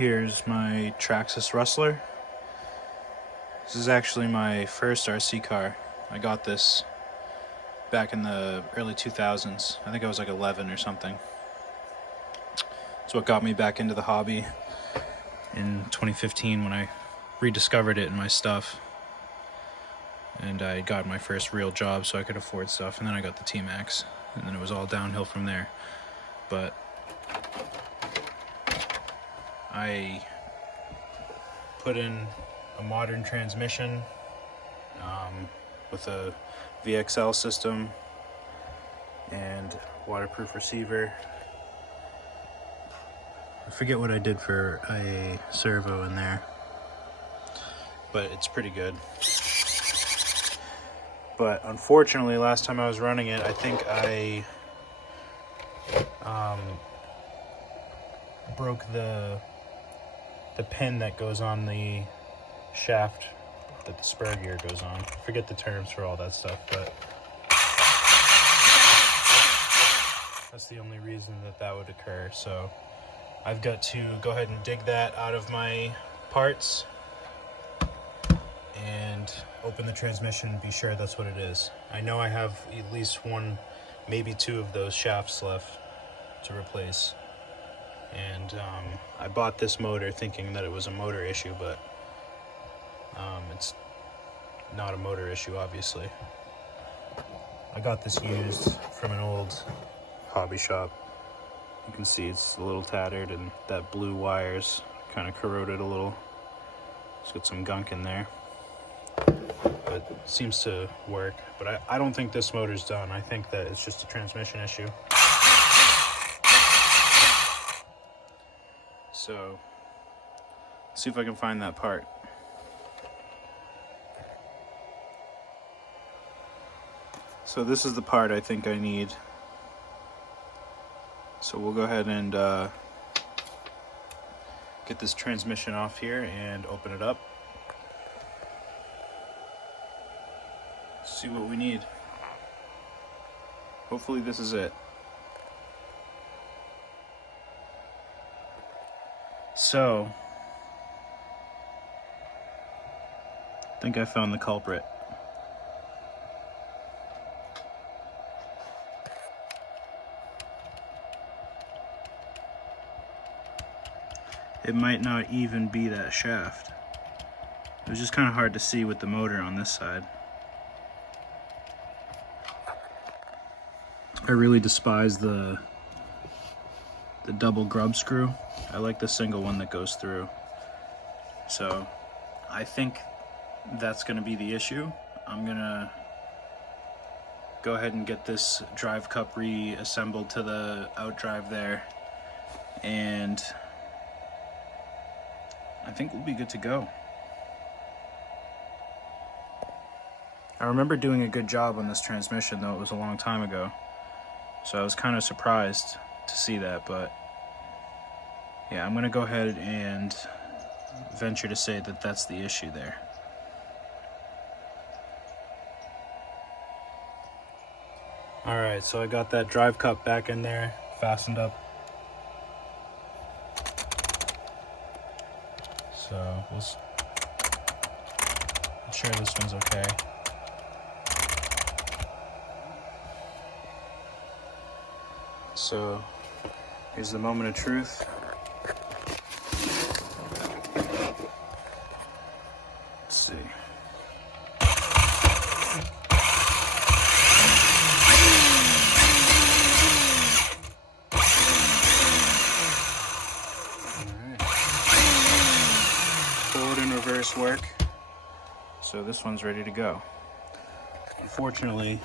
Here's my Traxxas Rustler. This is actually my first RC car. I got this back in the early 2000s. I think I was like 11 or something. It's what got me back into the hobby in 2015 when I rediscovered it in my stuff. And I got my first real job so I could afford stuff, and then I got the T-Max, and then it was all downhill from there. But I put in a modern transmission with a VXL system and waterproof receiver. I forget what I did for a servo in there, but it's pretty good. But unfortunately, last time I was running it, I think I broke the pin that goes on the shaft that the spur gear goes on. I forget the terms for all that stuff, but that's the only reason that would occur. So I've got to go ahead and dig that out of my parts and open the transmission and be sure that's what it is. I know I have at least one, maybe two of those shafts left to replace. And I bought this motor thinking that it was a motor issue, but it's not a motor issue, obviously. I got this used from an old hobby shop. You can see it's a little tattered, and that blue wire's kind of corroded a little. It's got some gunk in there, but it seems to work. But I don't think this motor's done. I think that it's just a transmission issue. So, see if I can find that part. So this is the part I think I need. So we'll go ahead and get this transmission off here and open it up. See what we need. Hopefully this is it. So, I think I found the culprit. It might not even be that shaft. It was just kind of hard to see with the motor on this side. I really despise the double grub screw. I like the single one that goes through. So I think that's going to be the issue. I'm going to go ahead and get this drive cup reassembled to the outdrive there, and I think we'll be good to go. I remember doing a good job on this transmission, though it was a long time ago. So I was kind of surprised to see that, but yeah, I'm going to go ahead and venture to say that that's the issue there. Alright, so I got that drive cup back in there, fastened up. So we'll make sure this one's okay. So here's the moment of truth. Let's see. Alright. Forward and reverse work. So this one's ready to go. Unfortunately,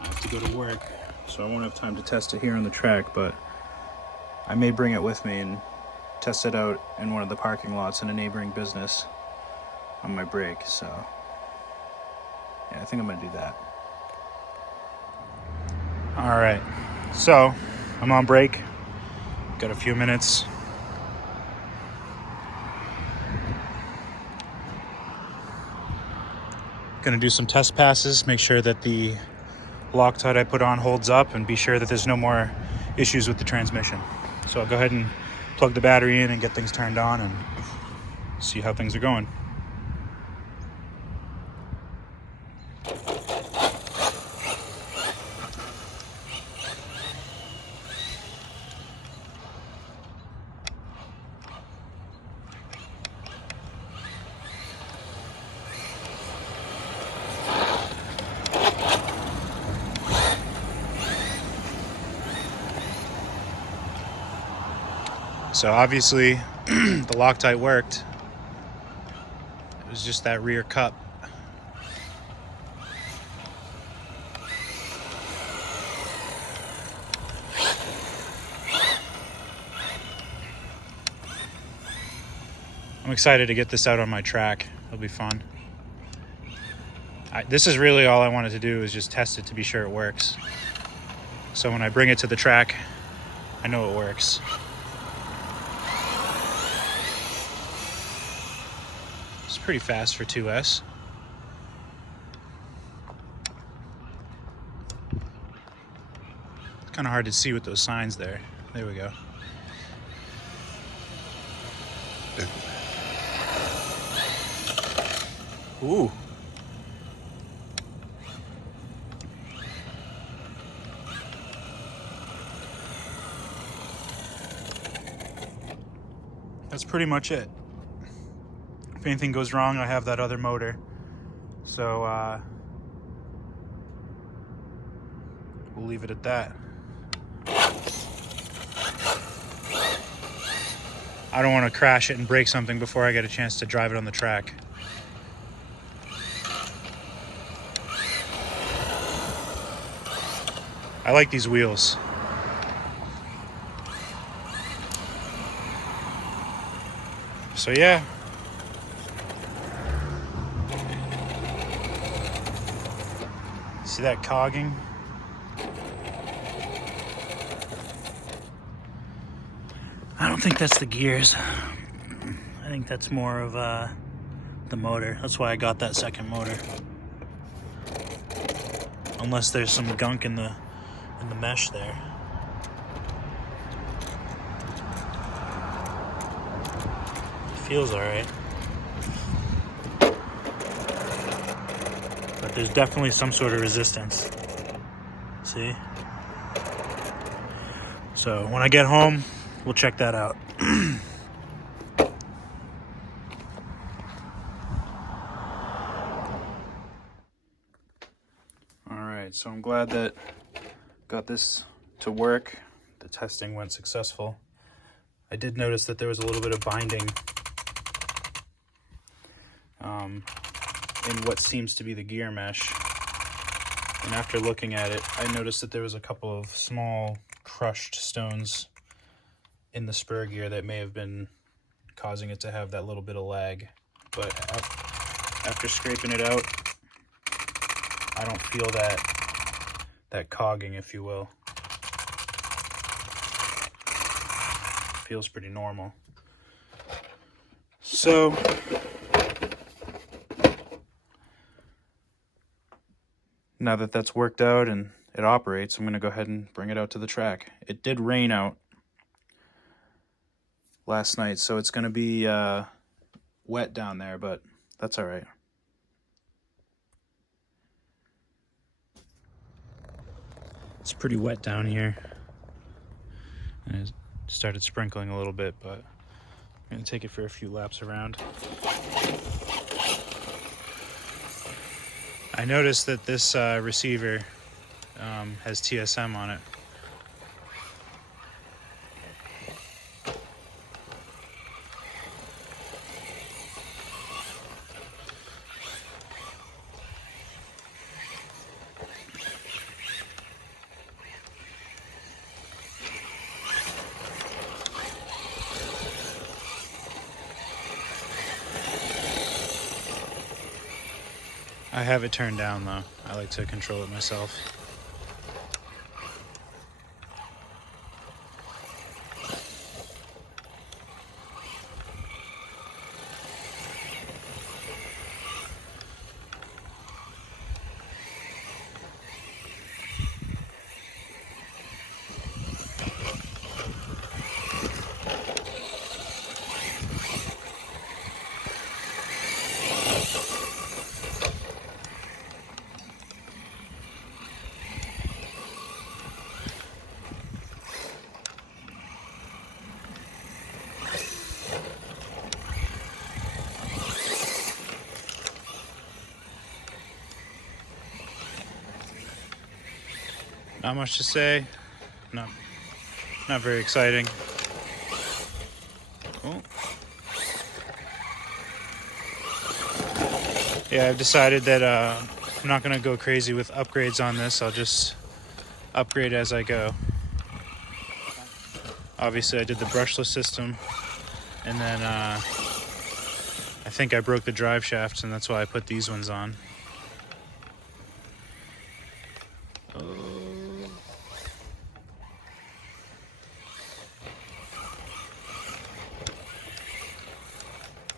I have to go to work, so I won't have time to test it here on the track, but I may bring it with me and test it out in one of the parking lots in a neighboring business on my break. So yeah, I think I'm gonna do that. All right, so I'm on break, got a few minutes. Gonna do some test passes, make sure that the Loctite I put on holds up, and be sure that there's no more issues with the transmission. So I'll go ahead and plug the battery in and get things turned on and see how things are going. So obviously the Loctite worked. It was just that rear cup. I'm excited to get this out on my track. It'll be fun. This is really all I wanted to do, is just test it to be sure it works. So when I bring it to the track, I know it works. It's pretty fast for 2S. It's kind of hard to see with those signs there. There we go. Ooh. That's pretty much it. If anything goes wrong, I have that other motor. So we'll leave it at that. I don't want to crash it and break something before I get a chance to drive it on the track. I like these wheels. So yeah. See that cogging? I don't think that's the gears. I think that's more of the motor. That's why I got that second motor. Unless there's some gunk in the mesh there. Feels all right. But there's definitely some sort of resistance. See? So when I get home, we'll check that out. All right, so I'm glad that got this to work. The testing went successful. I did notice that there was a little bit of binding in what seems to be the gear mesh. And after looking at it, I noticed that there was a couple of small crushed stones in the spur gear that may have been causing it to have that little bit of lag. But after scraping it out, I don't feel that cogging, if you will. Feels pretty normal. So now that that's worked out and it operates, I'm going to go ahead and bring it out to the track. It did rain out last night, so it's going to be wet down there, but that's all right. It's pretty wet down here. And it started sprinkling a little bit, but I'm going to take it for a few laps around. I noticed that this receiver has TSM on it. I have it turned down though. I like to control it myself. Not much to say. Not very exciting. Oh. Yeah, I've decided that I'm not going to go crazy with upgrades on this. I'll just upgrade as I go. Obviously, I did the brushless system, and then I think I broke the drive shafts, and that's why I put these ones on.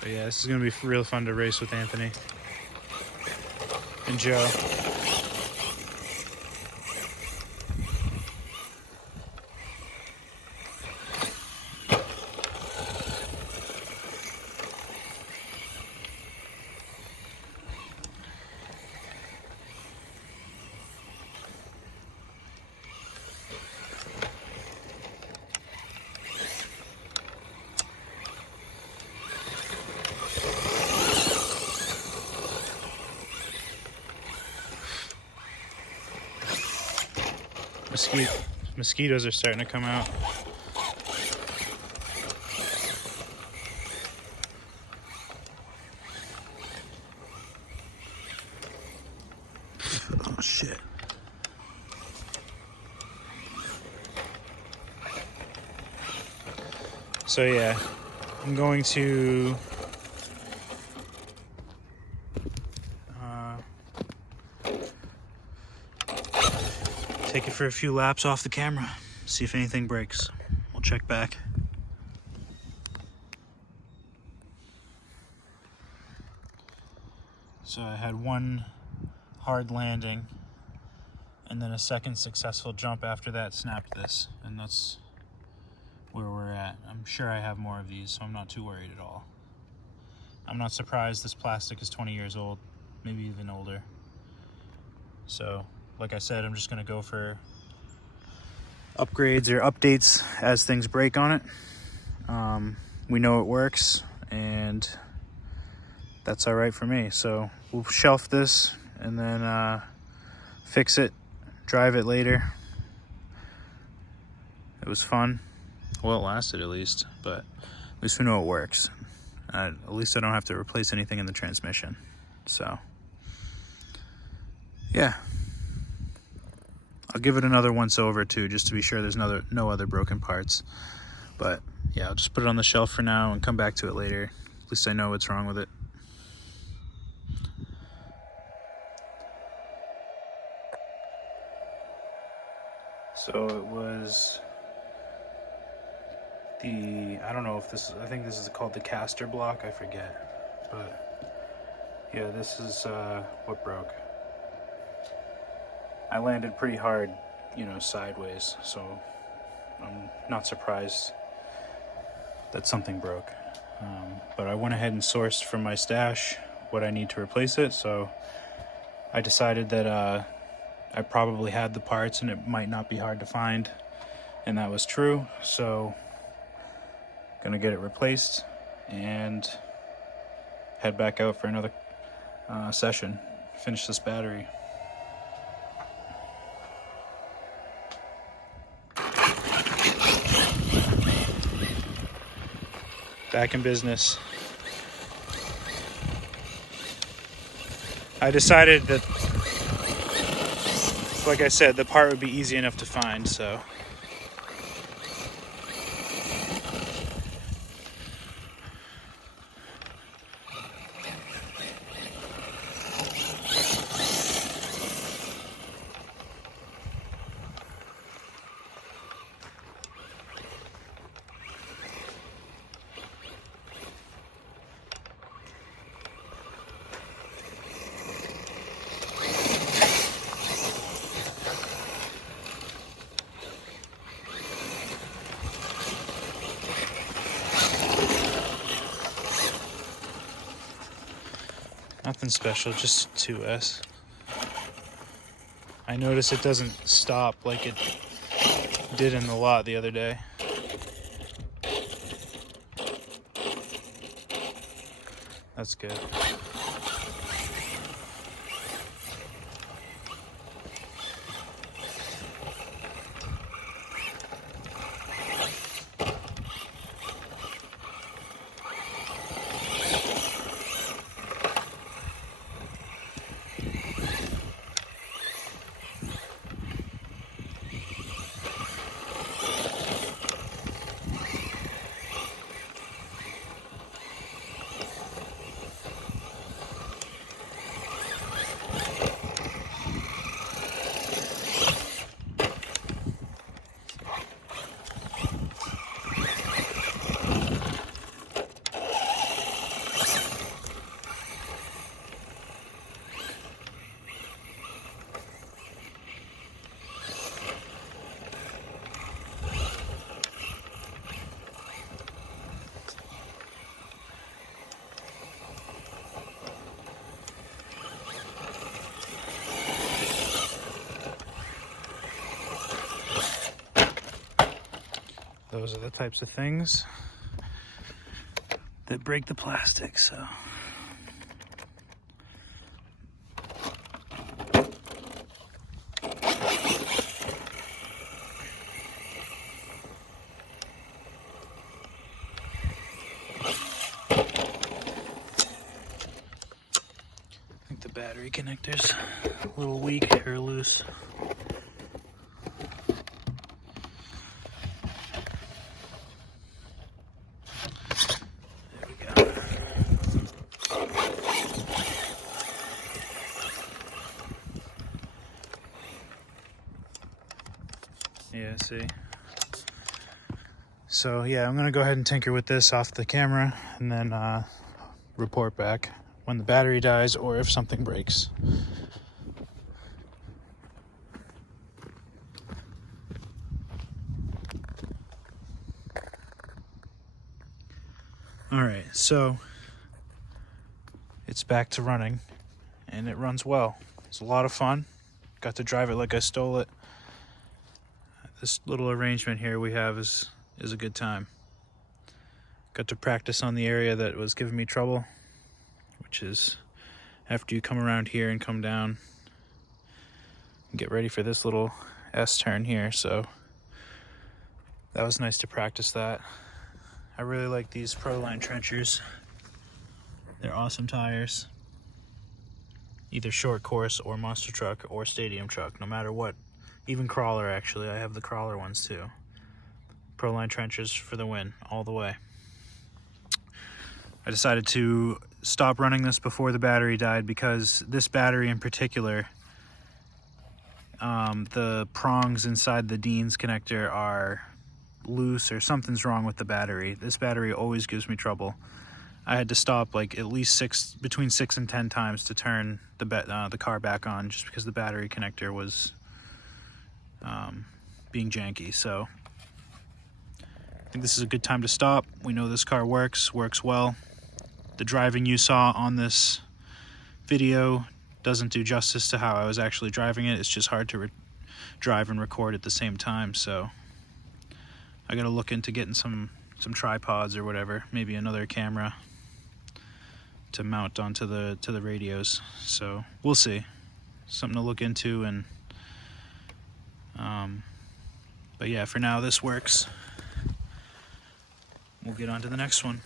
But yeah, this is going to be real fun to race with Anthony and Joe. Mosquitoes are starting to come out. Oh shit. So yeah, I'm going to take it for a few laps off the camera, see if anything breaks. We'll check back. So I had one hard landing and then a second successful jump after that snapped this, and that's where we're at. I'm sure I have more of these, so I'm not too worried at all. I'm not surprised this plastic is 20 years old, maybe even older. So like I said, I'm just going to go for upgrades or updates as things break on it. We know it works, and that's all right for me. So we'll shelf this and then fix it, drive it later. It was fun. Well, it lasted at least, but at least we know it works. At least I don't have to replace anything in the transmission. So yeah. I'll give it another once over too, just to be sure there's no other broken parts. But yeah, I'll just put it on the shelf for now and come back to it later. At least I know what's wrong with it. So it was I don't know if I think this is called the caster block, I forget. But yeah, this is what broke. I landed pretty hard, sideways, so I'm not surprised that something broke. But I went ahead and sourced from my stash what I need to replace it, so I decided that I probably had the parts and it might not be hard to find, and that was true. So gonna get it replaced and head back out for another session, finish this battery. Back in business. I decided that, like I said, the part would be easy enough to find, so. Nothing special, just 2S. I notice it doesn't stop like it did in the lot the other day. That's good. those are the types of things that break the plastic, so. I think the battery connector's a little weak or loose. Yeah, see. So yeah, I'm gonna go ahead and tinker with this off the camera and then report back when the battery dies or if something breaks. All right, so it's back to running and it runs well. It's a lot of fun. Got to drive it like I stole it. This little arrangement here we have is a good time. Got to practice on the area that was giving me trouble, which is after you come around here and come down and get ready for this little S-turn here. So that was nice to practice that. I really like these Proline trenchers. They're awesome tires. Either short course or monster truck or stadium truck, no matter what. Even crawler, actually. I have the crawler ones too. Proline trenchers for the win, all the way. I decided to stop running this before the battery died because this battery in particular, the prongs inside the Dean's connector are loose or something's wrong with the battery. This battery always gives me trouble. I had to stop like at least between 6 and 10 times to turn the car back on just because the battery connector was being janky. So I think this is a good time to stop. We know this car works well. The driving you saw on this video doesn't do justice to how I was actually driving it. It's just hard to drive and record at the same time. So I gotta look into getting some tripods or whatever, maybe another camera to mount onto the radios. So we'll see. Something to look into. And but yeah, for now this works. We'll get on to the next one.